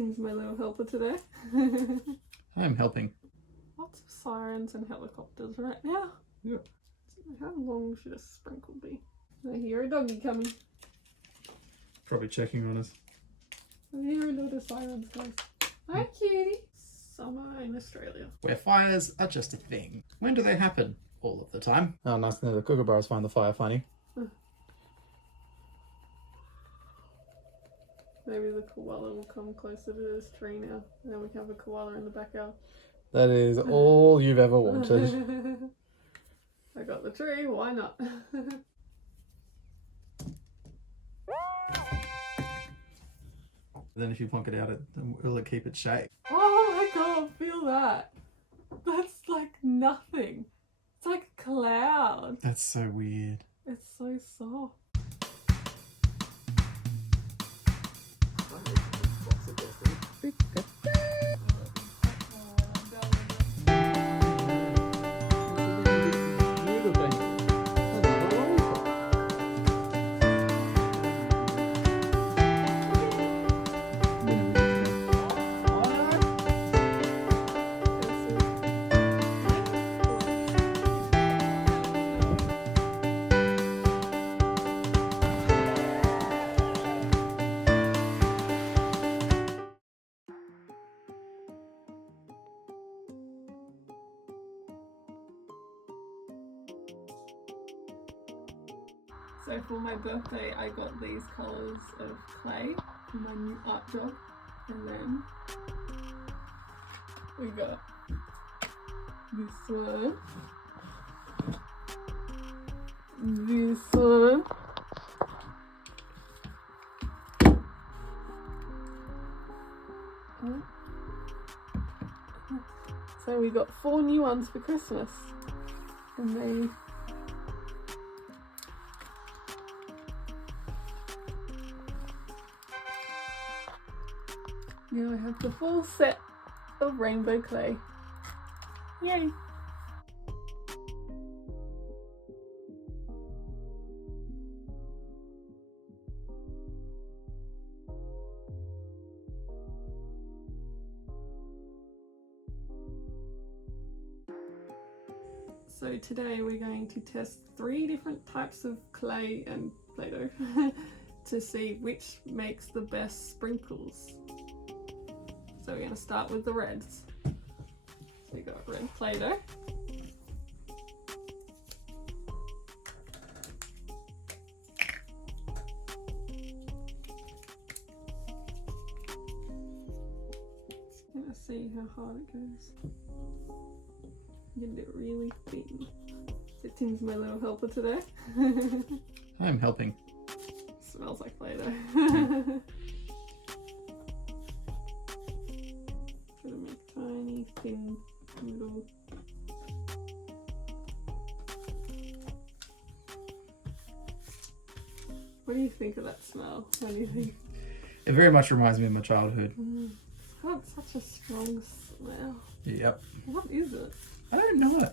Tim's my little helper today. I'm helping. Lots of sirens and helicopters right now. Yep. How long should a sprinkle be? I hear a doggy coming. Probably checking on us. I hear a lot of sirens, guys. Hi, cutie. Summer in Australia. Where fires are just a thing. When do they happen? All of the time. Oh, nice to know the Kookaburras find the fire funny. Maybe the koala will come closer to this tree now. And then we can have a koala in the backyard. That is all you've ever wanted. I got the tree, why not? Then if you plonk it out, will it keep its shape? Oh my god, feel that. That's like nothing. It's like a cloud. That's so weird. It's so soft. So for my birthday I got these colours of clay for my new art job, and then we got this one, so we got 4 new ones for Christmas, and now I have the full set of rainbow clay. Yay! So today we're going to test 3 different types of clay and Play-Doh to see which makes the best sprinkles. So we're going to start with the reds. So we got red Play-Doh. Just going to see how hard it goes. Get it really thin. So Tim's my little helper today. I'm helping. Smells like Play-Doh. Gonna make tiny, thin little. What do you think of that smell? What do you think? It very much reminds me of my childhood. It's got such a strong smell. Yep. What is it? I don't know.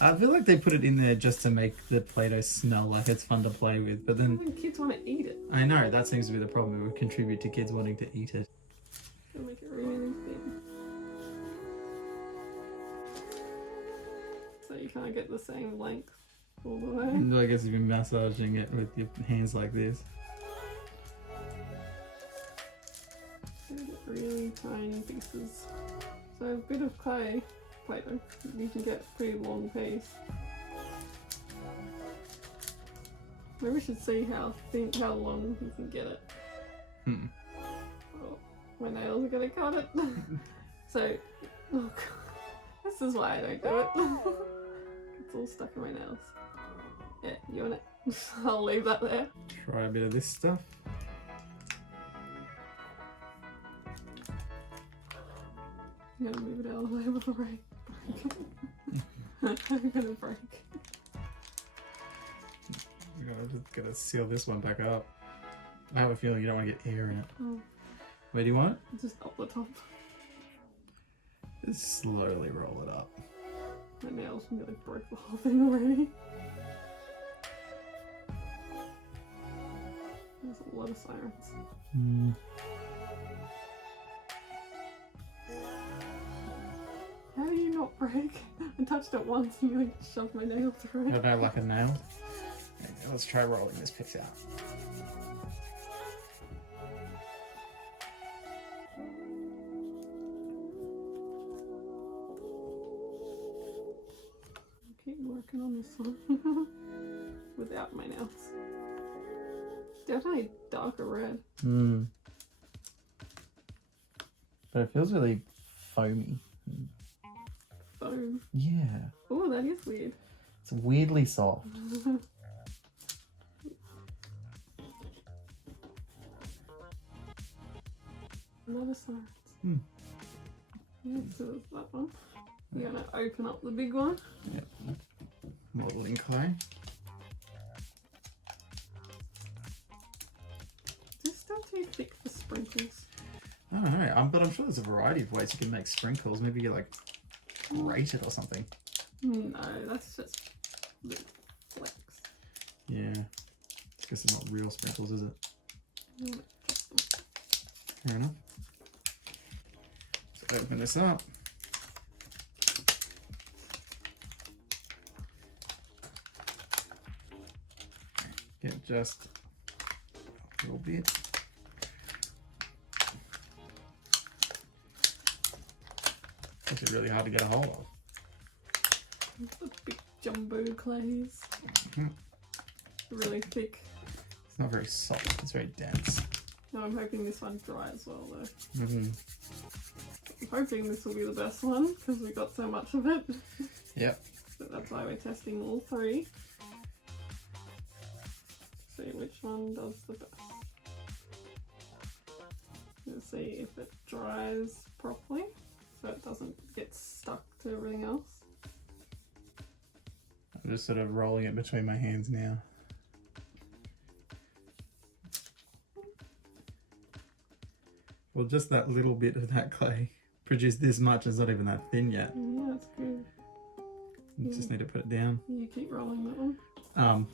I feel like they put it in there just to make the Play-Doh smell like it's fun to play with, but then When kids want to eat it. I know that seems to be the problem. It would contribute to kids wanting to eat it. Gonna make it really thin. So you can't get the same length all the way. I guess you've been massaging it with your hands like this. Get really tiny pieces. So a bit of clay, Play-Doh, you can get a pretty long piece. Maybe we should see how long you can get it. Oh, my nails are gonna cut it. So, oh god, this is why I don't do it. It's all stuck in my nails. Yeah, you want it? I'll leave that there. Try a bit of this stuff. I'm gonna move it out of the way before I break. I'm gonna break. I'm just gonna seal this one back up. I have a feeling you don't want to get air in it. Oh. Where do you want it? Just up the top. Just slowly roll it up. My nails nearly broke the whole thing already. There's a lot of sirens. not break. I touched it once and you shoved my nail through I it. don't know, like a nail. Okay, let's try rolling this piece out. Keep working on this one without my nails. Definitely darker red. Hmm. But it feels really foamy. Foam. Yeah. Oh, that is weird. It's weirdly soft. Another Sirens. Hmm. Yeah, so there's that one. You're gonna open up the big one. Yep. More Linktree. Just still too thick for sprinkles. I don't know, but I'm sure there's a variety of ways you can make sprinkles. Maybe you like grate it or something. No, that's just little flecks. Yeah. I guess it's not real sprinkles, is it? Mm. Fair enough. Let's open this up. Get just a little bit. It's really hard to get a hold of. The big jumbo clays. Mhm. Really thick. It's not very soft, it's very dense. No, I'm hoping this one dries as well though. Mm-hmm. I'm hoping this will be the best one because we got so much of it. Yep. So that's why we're testing all three. See which one does the best. Let's see if it dries properly so it doesn't get stuck to everything else. I'm just sort of rolling it between my hands now. Well, just that little bit of that clay produced this much. It's not even that thin yet. Yeah, that's good. You just need to put it down. You keep rolling that one. I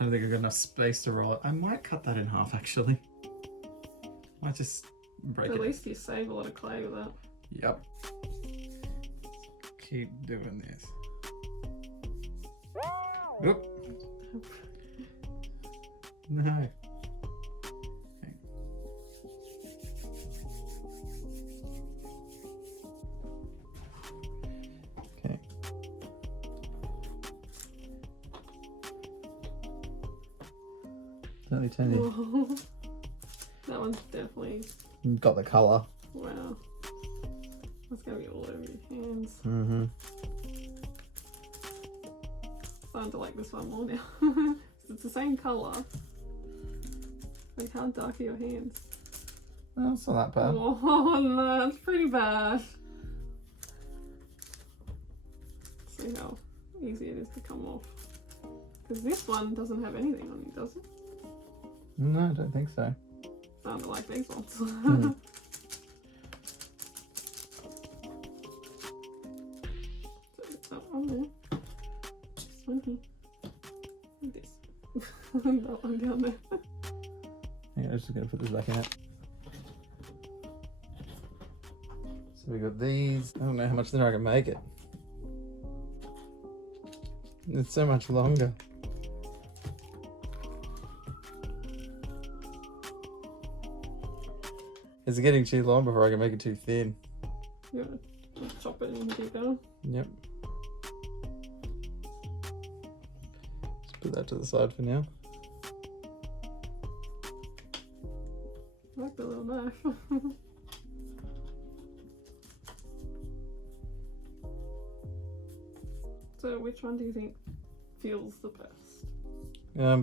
don't think I've got enough space to roll it. I might cut that in half actually. Might just break At it. least you save a lot of clay with that. Yep. Keep doing this. Oop. No. Okay. Totally tiny. Whoa. That one's definitely, Got the colour. wow. That's gonna be all over your hands. Mm-hmm. Starting to like this one more now. It's the same colour. Like how dark are your hands? Oh, it's not that bad. Oh no, that's pretty bad. See how easy it is to come off. Because this one doesn't have anything on it, does it? No, I don't think so. Starting to like these ones. Mm. So it's that one there. This one here. And this. That one down there. Hang on, I'm just going to put this back in it. So we got these. I don't know how much thinner I can make it. It's so much longer. It's getting too long before I can make it too thin. You want to chop it and keep going? Yep. Just put that to the side for now. I like the little knife. So which one do you think feels the best?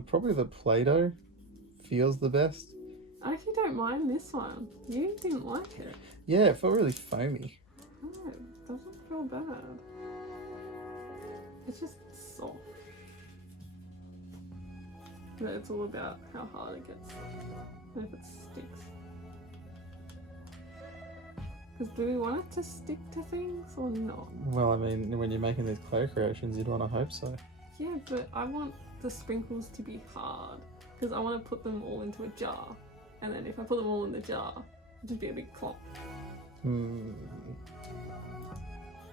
Probably the Play-Doh feels the best. I actually don't mind this one. You didn't like it. Yeah, it felt really foamy. No, it doesn't feel bad. It's just soft. But it's all about how hard it gets and if it sticks. Because do we want it to stick to things or not? Well, I mean, when you're making these clay creations, you'd want to hope so. Yeah, but I want the sprinkles to be hard because I want to put them all into a jar. And then if I put them all in the jar, it'd just be a big clump. Hmm.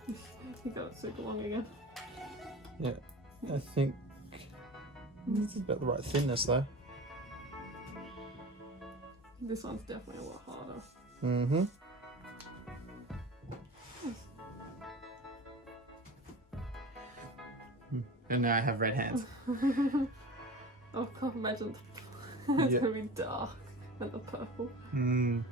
You got it super long again. Yeah, I think it's about the right thinness though. This one's definitely a lot harder. Mm-hmm. And now I have red hands. Oh god, imagine it's Yeah. gonna be dark and the purple. Mm.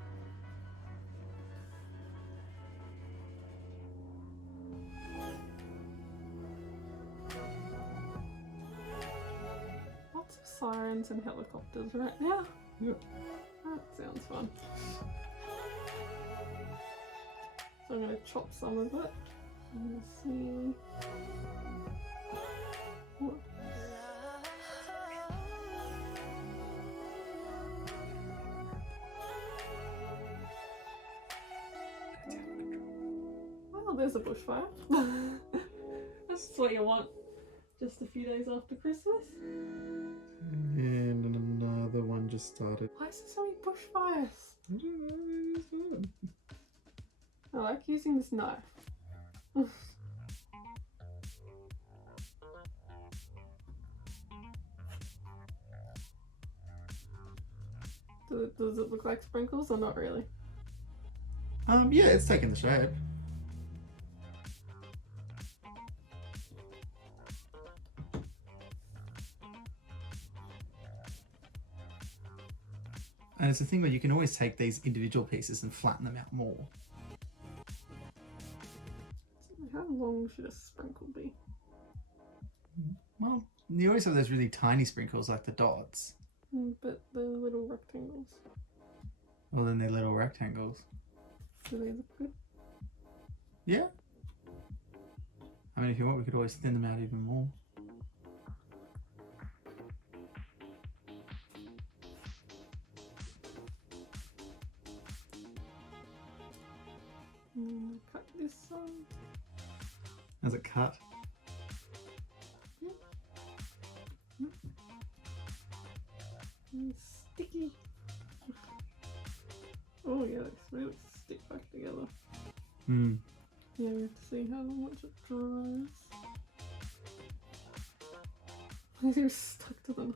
Lots of sirens and helicopters right now. Yep. That sounds fun. So I'm gonna chop some of it. Let's see. What? Well, there's a bushfire. That's what you want just a few days after Christmas. And another one just started. Why is there so many bushfires? I don't know, it is fun. I like using this knife. Does it look like sprinkles or not really? Yeah, it's taking the shape. And it's a thing where you can always take these individual pieces and flatten them out more. How long should a sprinkle be? Well, you always have those really tiny sprinkles like the dots. But the little rectangles, Well, then they're little rectangles. do they look good? Yeah. I mean, if you want, we could always thin them out even more. Cut this one. As it cut. Sticky. Oh yeah, it's really stick back together. Hmm. Yeah, we have to see how much it dries. He was stuck to the knife.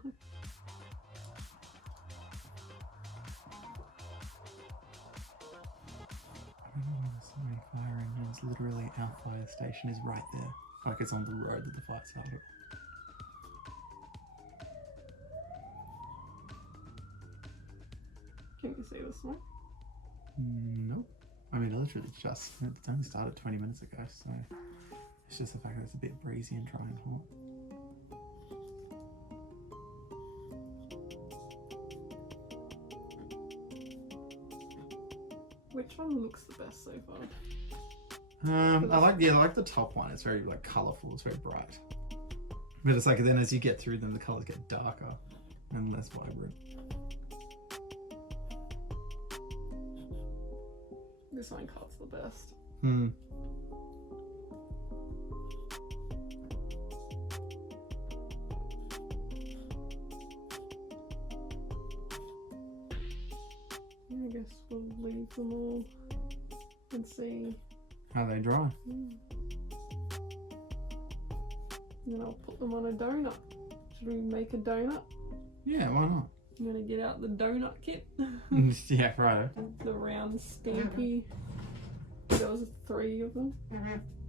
I don't know why there's so many fire engines. Literally, our fire station is right there. Like it's on the road that the fire started. Can you see this one? Nope. I mean, it literally just, it only started 20 minutes ago, so it's just the fact that it's a bit breezy and dry and hot. Which one looks the best so far? I like the top one. It's very like colourful. It's very bright. But it's like then as you get through them, the colours get darker and less vibrant. This one cuts the best. Hmm. Yeah, I guess we'll leave them all and see. How they dry. And then I'll put them on a donut. Should we make a donut? Yeah, why not? I'm gonna get out the donut kit. Yeah, right. The round stampy. There was 3 of them.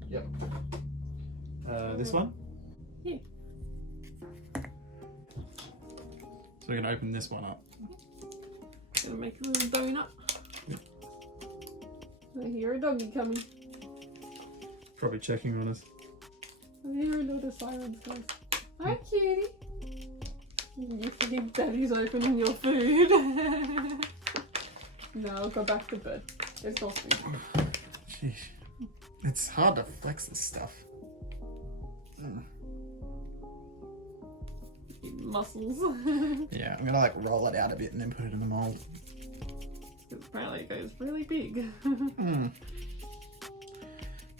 Yep. This one? Yeah. So we're gonna open this one up. Gonna make a little donut. I hear a doggy coming. Probably checking on us. I hear a lot of sirens, guys. Hi, cutie. You think Daddy's opening your food? No, I'll go back to bed. There's no food. Sheesh. It's hard to flex this stuff. Muscles. Yeah, I'm gonna like roll it out a bit and then put it in the mold. Because apparently it goes really big.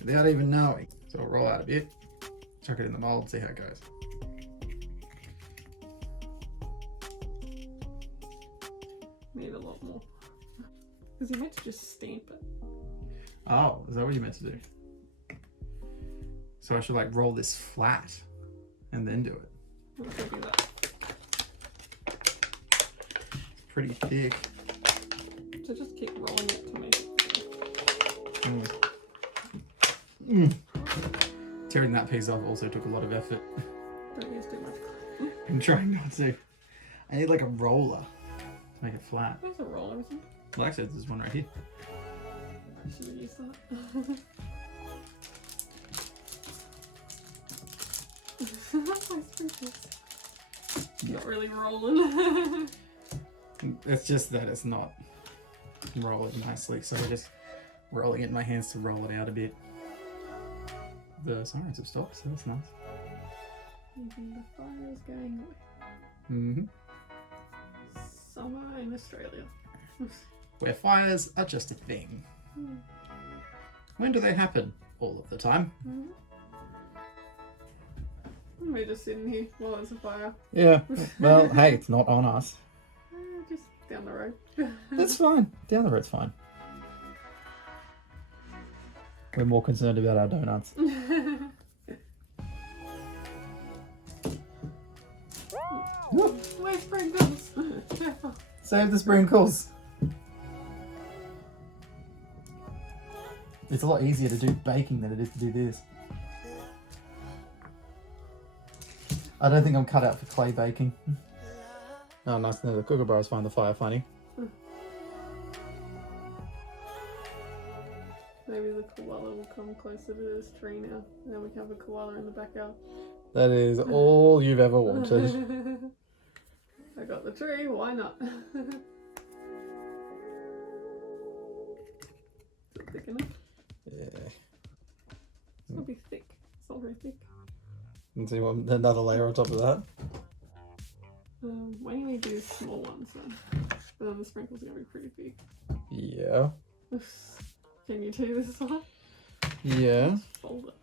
Without even knowing. So I'll roll out a bit, chuck it in the mold, see how it goes. Need a lot more. Because you meant to just stamp it. Oh, is that what you meant to do? So I should like roll this flat and then do it. Let's do that. It's pretty thick. So just keep rolling it to make it. Tearing that piece off also took a lot of effort. Don't use too much. I'm trying not to. I need like a roller to make it flat. There's a roller, isn't there? Well, actually, there's one right here. I should have used that. My sprinkles. Not really rolling. It's just that it's not rolling nicely, so I'm just rolling it in my hands to roll it out a bit. The sirens have stopped, so that's nice. Even the fire is going away. Mm-hmm. Summer in Australia. Where fires are just a thing. When do they happen? All of the time. We're just sitting here while there's a fire. Yeah. Well, hey, it's not on us. Just down the road. That's fine. Down the road's fine. We're more concerned about our donuts. Where's sprinkles? Save the sprinkles. It's a lot easier to do baking than it is to do this. I don't think I'm cut out for clay baking. Oh, nice to know the Kookaburras find the fire funny. Maybe the koala will come closer to this tree now. And then we can have a koala in the backyard. That is all you've ever wanted. I got the tree, why not? Is it thick enough? Yeah. It's gonna be thick. It's not very thick. And so you want another layer on top of that? Why don't we do small ones then? But then the sprinkles are gonna be pretty big. Yeah. Can you do this one? Yeah. Just fold it.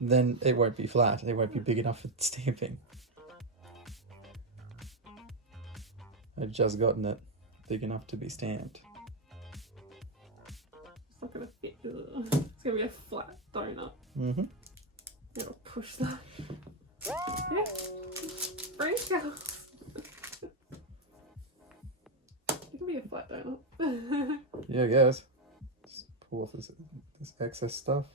Then it won't be flat. It won't be big enough for stamping. I've just gotten it big enough to be stamped. It's not gonna fit. It's gonna be a flat donut. Mm-hmm. You gotta push that. Yeah. Sprinkles. It can be a flat donut. Yeah, I guess. Just pull off this excess stuff.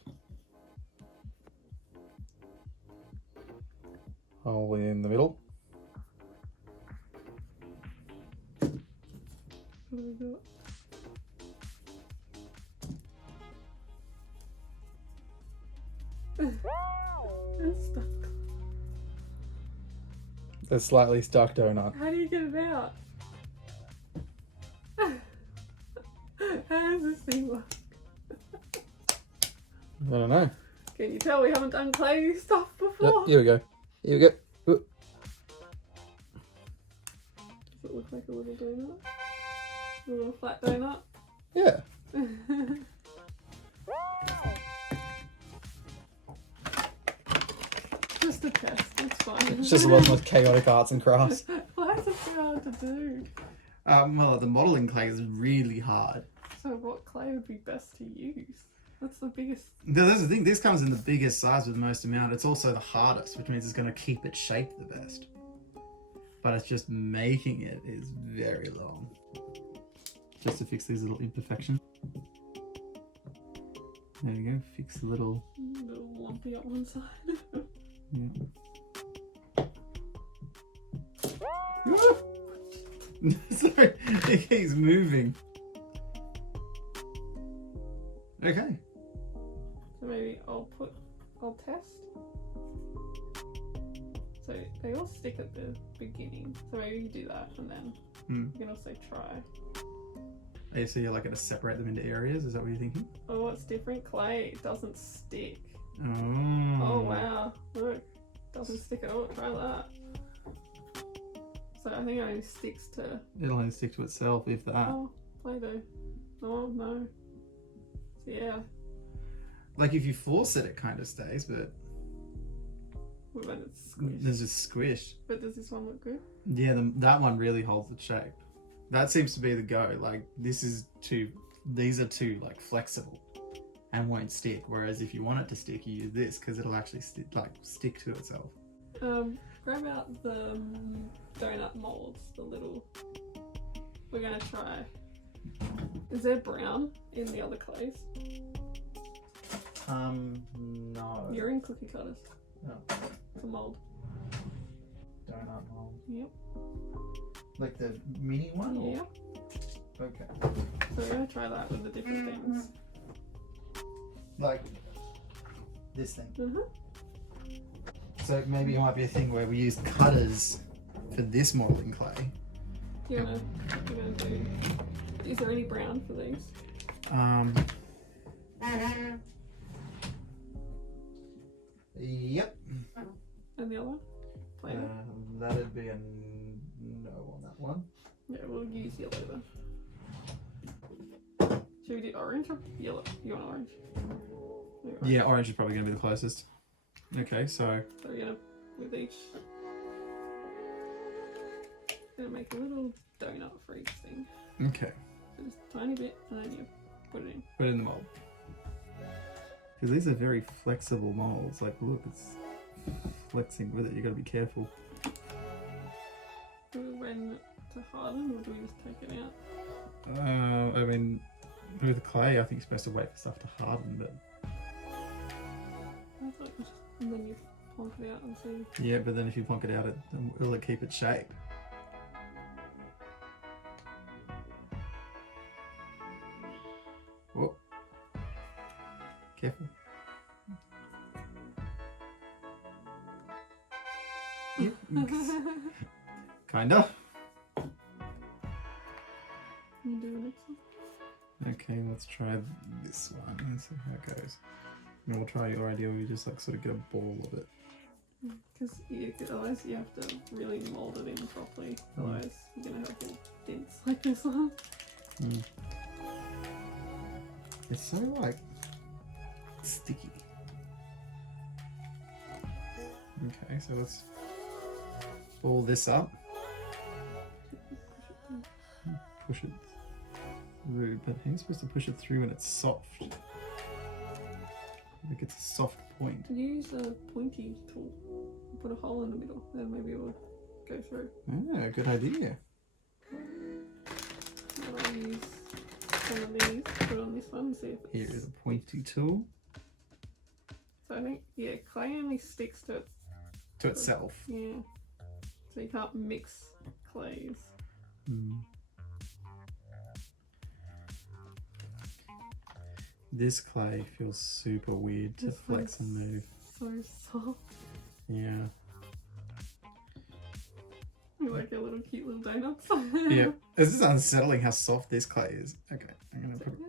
Hole in the middle. It's stuck. A slightly stuck donut. How do you get it out? How does this thing work? I don't know. Can you tell we haven't done clay stuff before? Yep, here we go. Here we go. Ooh. Does it look like a little donut? A little flat donut? Yeah. Just a test, it's fine. It's just one of those chaotic arts and crafts. Why is it so hard to do? Well, the modelling clay is really hard. So what clay would be best to use? That's the biggest... That's the thing, this comes in the biggest size with the most amount. It's also the hardest, which means it's going to keep its shape the best. But it's just making it is very long. Just to fix these little imperfections. There you go, fix the little... A little lumpy on one side. Yeah. Sorry, it keeps moving. Okay. So maybe I'll test. So they all stick at the beginning. So maybe you do that and then you can also try. Oh, so you're like going to separate them into areas? Is that what you're thinking? Oh, it's different clay. It doesn't stick. Oh. Oh wow. Look. Doesn't stick at all. Try that. So I think it only sticks to... It'll only stick to itself if that. Oh, Play-Doh. Oh no. So yeah. Like if you force it, it kind of stays, but... Well, then it's squished. There's just squish. But does this one look good? Yeah, that one really holds its shape. That seems to be the go. Like these are too like flexible. and won't stick. Whereas if you want it to stick, you use this because it'll actually stick to itself. Grab out the donut molds, the little. We're gonna try. Is there brown in the other clays? No. You're in cookie cutters. No. The mold. Donut mold. Yep. Like the mini one? Or? Yep. Okay. So we're gonna try that with the different things. Like this thing. Mm-hmm. So maybe it might be a thing where we use cutters for this modeling clay. You're gonna do. Is there any brown for these? Yep. And the other one? Plain. That'd be a no on that one. Yeah, we'll use yellow then. Should we do orange or yellow? You want orange? Yeah, orange is probably going to be the closest. Okay, so we're gonna, with each, gonna make a little donut for each thing. okay, So just a tiny bit, and then you put it in. put it in the mold. Because these are very flexible molds. Like, look, it's flexing with it. You got to be careful. Do we wait to harden, or do we just take it out? I mean, with clay, I think you're supposed to wait for stuff to harden, but I thought just, and then you plonk it out and see. yeah, but then if you plonk it out, will it keep its shape? Whoop. Careful. Yep. Kinda. You do the next one. Okay, let's try this one and see how it goes. And we'll try your idea where you just like sort of get a ball of it. Because otherwise you have to really mold it in properly. Otherwise you're gonna have little dents like this one. Mm. It's so like sticky. Okay, so let's ball this up. Push it through, but how are you supposed to push it through when it's soft? Like it's a soft point. Could you use a pointy tool? Put a hole in the middle, then maybe it will go through. Yeah, good idea. I'll use some of these, put it on this one and see if it's... Here is a pointy tool. So I think, yeah, clay only sticks to it. To itself. Yeah. So you can't mix clays. Mm. This clay feels super weird to This flex and move. So soft. Yeah. You like your little cute little donuts. Yeah. It's just unsettling how soft this clay is. Okay, I'm gonna put it.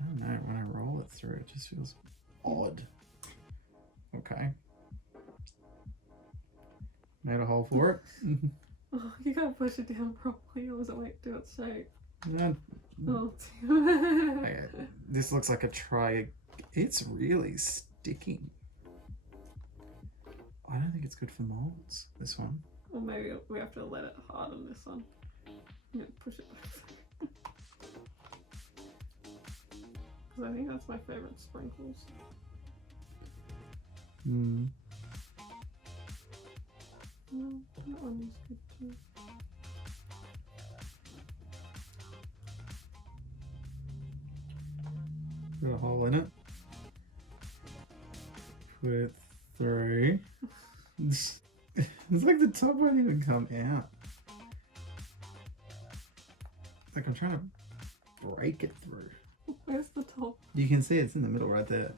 I don't know, when I roll it through, it just feels odd. Okay. Made a hole for it. Oh, you gotta push it down properly, or it won't do its shape. No. Oh, Okay, this looks like a try. It's really sticking. I don't think it's good for molds, this one. or maybe we have to let it harden this one. Yeah, push it back. Because I think that's my favourite sprinkles. Hmm. That one is good too. Got a hole in it. Put it through. It's like the top won't even come out. Like I'm trying to break it through. Where's the top? You can see it's in the middle right there.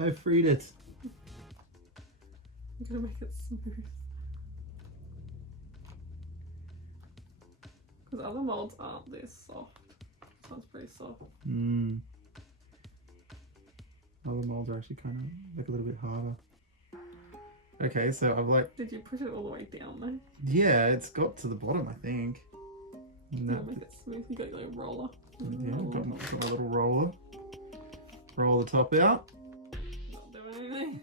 I freed it. I'm gonna make it smooth. Because other molds aren't this soft. This one's pretty soft. Hmm. Other molds are actually kind of like a little bit harder. Okay, so I've like... Did you push it all the way down though? Yeah, it's got to the bottom, I think. No, make it smooth. You got your little roller. Yeah, got my little roller. Roll the top out. Not doing anything.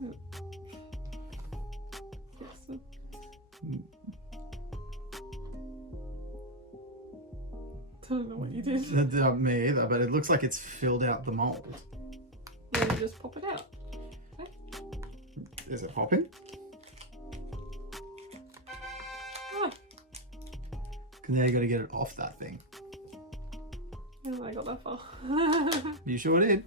Yes. Don't know what you did. Not me either, but it looks like it's filled out the mold. Then you just pop it out. Okay. Is it popping? Oh, Because now you got to get it off that thing. how did I got that far? You sure did.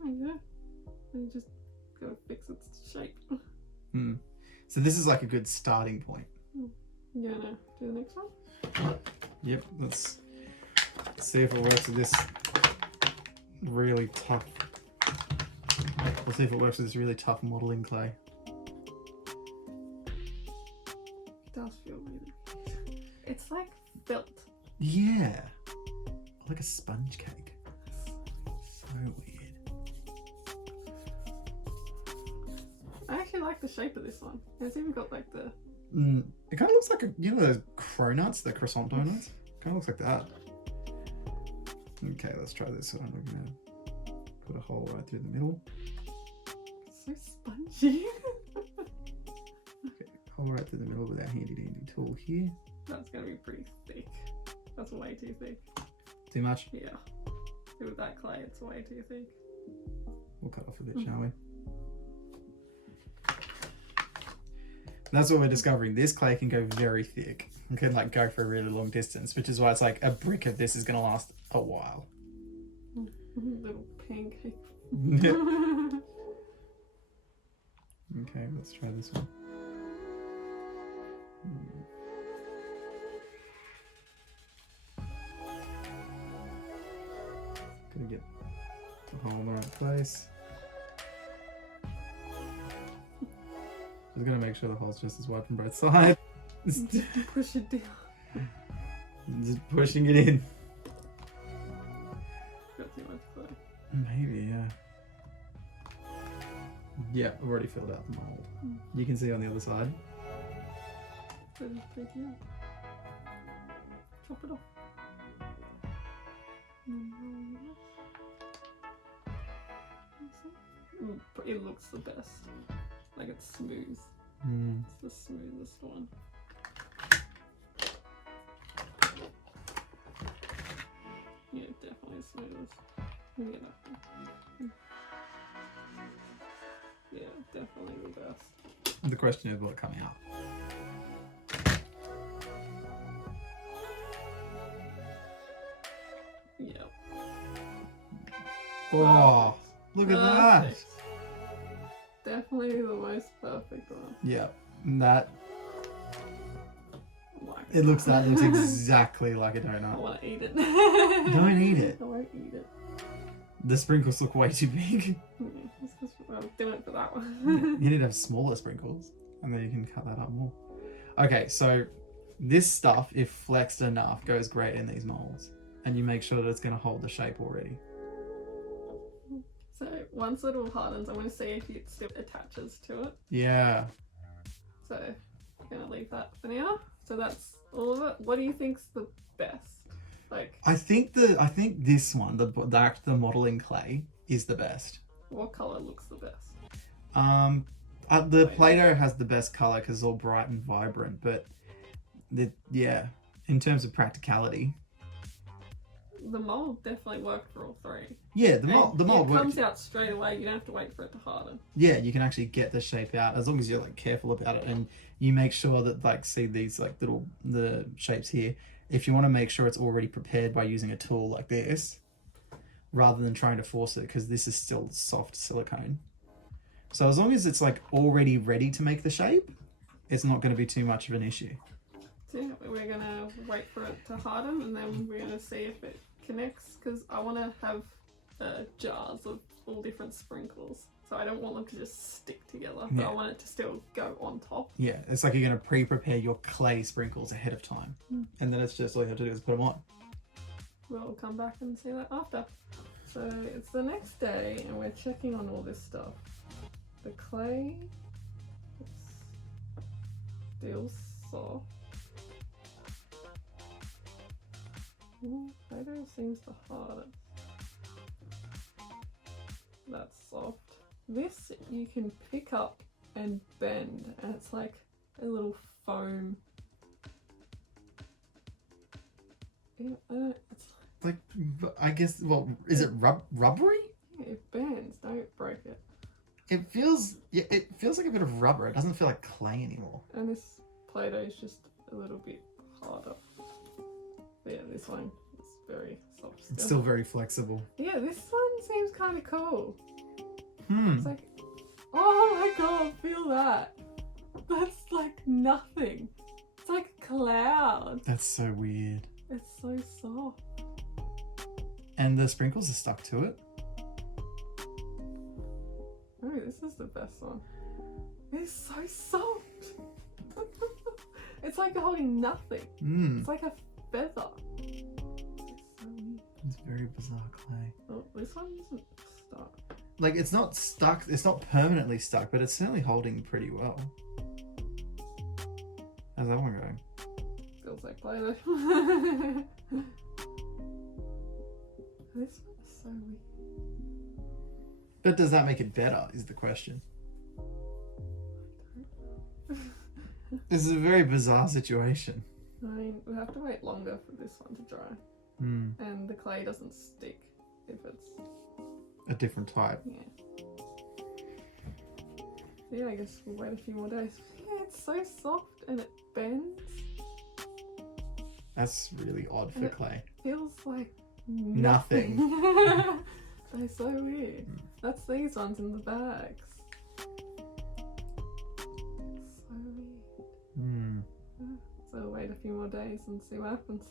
There you go. And you just gotta fix its shape. Hmm. So this is like a good starting point. You gonna do the next one? Yep, let's see if it works with this really tough. We'll see if it works with this really tough modelling clay. It does feel really. It's like felt. Yeah, like a sponge cake. So weird. I actually like the shape of this one. It's even got like the. It kind of looks like you know those cronuts, the croissant donuts. Kind of looks like that. Okay, let's try this one. We're gonna put a hole right through the middle. So spongy. Okay, hole right through the middle with our handy dandy tool here. That's gonna be pretty thick. That's way too thick. Too much? Yeah. With that clay, it's way too thick. We'll cut off a bit, shall we? That's what we're discovering. This clay can go very thick. It can like go for a really long distance, which is why it's like a brick of this is going to last a while. Little pancake. Okay, let's try this one. Gonna get the hole in the right place. Just gonna make sure the hole's just as wide from both sides. Push it down. Just pushing it in. Got too much clay. Maybe, yeah. Yeah, I've already filled out the mold. You can see on the other side. So just take it out. Chop it off. It looks the best. Like it's smooth. It's the smoothest one. Yeah, definitely smoothest. Yeah, definitely the best. The question is, will it come out? Yep. Oh, look at that! Perfect. Definitely the most perfect one. Yeah, that Like it looks exactly like a I donut. want to eat it. Don't eat it. I won't eat it. The sprinkles look way too big. Yeah, it's just, I was doing it for that one. You need to have smaller sprinkles, and then you can cut that up more. Okay, so this stuff, if flexed enough, goes great in these molds, and you make sure that it's going to hold the shape already. So once it all hardens, I want to see if it still attaches to it. Yeah. So I'm gonna leave that for now. So that's all of it. What do you think's the best? Like, I think this one, the modeling clay, is the best. what color looks the best? The Play-Doh has the best color because it's all bright and vibrant, but in terms of practicality, The mold definitely worked for all three. yeah, the mold It works. comes out straight away. You don't have to wait for it to harden. Yeah, you can actually get the shape out as long as you're like careful about it, and you make sure that like see these like the shapes here. If you want to make sure it's already prepared by using a tool like this, rather than trying to force it, because this is still soft silicone. So as long as it's like already ready to make the shape, it's not going to be too much of an issue. So yeah, we're gonna wait for it to harden, and then we're gonna see if it connects. Because I want to have jars of all different sprinkles, so I don't want them to just stick together. But Yeah. I want it to still go on top. Yeah, it's like you're going to pre-prepare your clay sprinkles ahead of time, and then it's just all you have to do is put them on. We'll come back and see that after. So it's the next day, and we're checking on all this stuff. The clay is still soft. Play-Doh seems the hardest. That's soft. This you can pick up and bend, and it's like a little foam. Yeah, it's Like, I guess, well, is it rubbery? yeah, it bends. Don't break it. It feels like a bit of rubber. It doesn't feel like clay anymore. And this Play-Doh is just a little bit harder. But yeah, this one is very soft still. It's still very flexible. Yeah, this one seems kind of cool. Hmm. It's like, oh my god, feel that. That's like nothing. It's like a cloud. That's so weird. It's so soft. And the sprinkles are stuck to it. Oh, this is the best one. It's so soft. It's like holding nothing. Hmm. It's like a feather. It's so weird. It's very bizarre clay. Oh, this one isn't stuck. Like, it's not stuck. It's not permanently stuck, but it's certainly holding pretty well. How's that one going? Feels like Play-Doh. This one is so weird. But does that make it better, is the question. This is a very bizarre situation. I mean, we have to wait longer for this one to dry. Hmm. And the clay doesn't stick if it's... A different type. Yeah. Yeah, I guess we'll wait a few more days. Yeah, it's so soft and it bends. That's really odd for clay. Feels like Nothing. They're so weird. That's these ones in the bags. So weird. Hmm. So we'll wait a few more days and see what happens.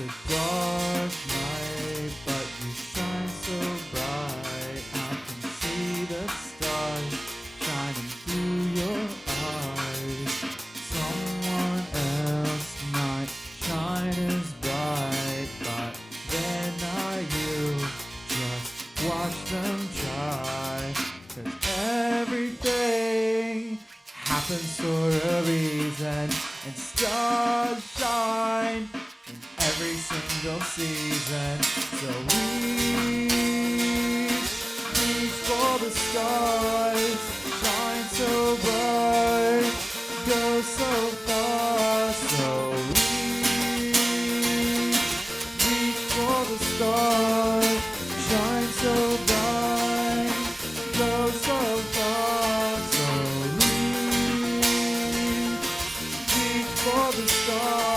It's a dark night, but you shine so bright. I can see the stars shining through your eyes. Someone else might shine as bright, but they're not you. Just watch them try, 'cause everything happens for a reason, and stars shine in every single season. So reach for the stars, shine so bright, go so far. So reach for the stars, shine so bright, go so far. So reach for the stars.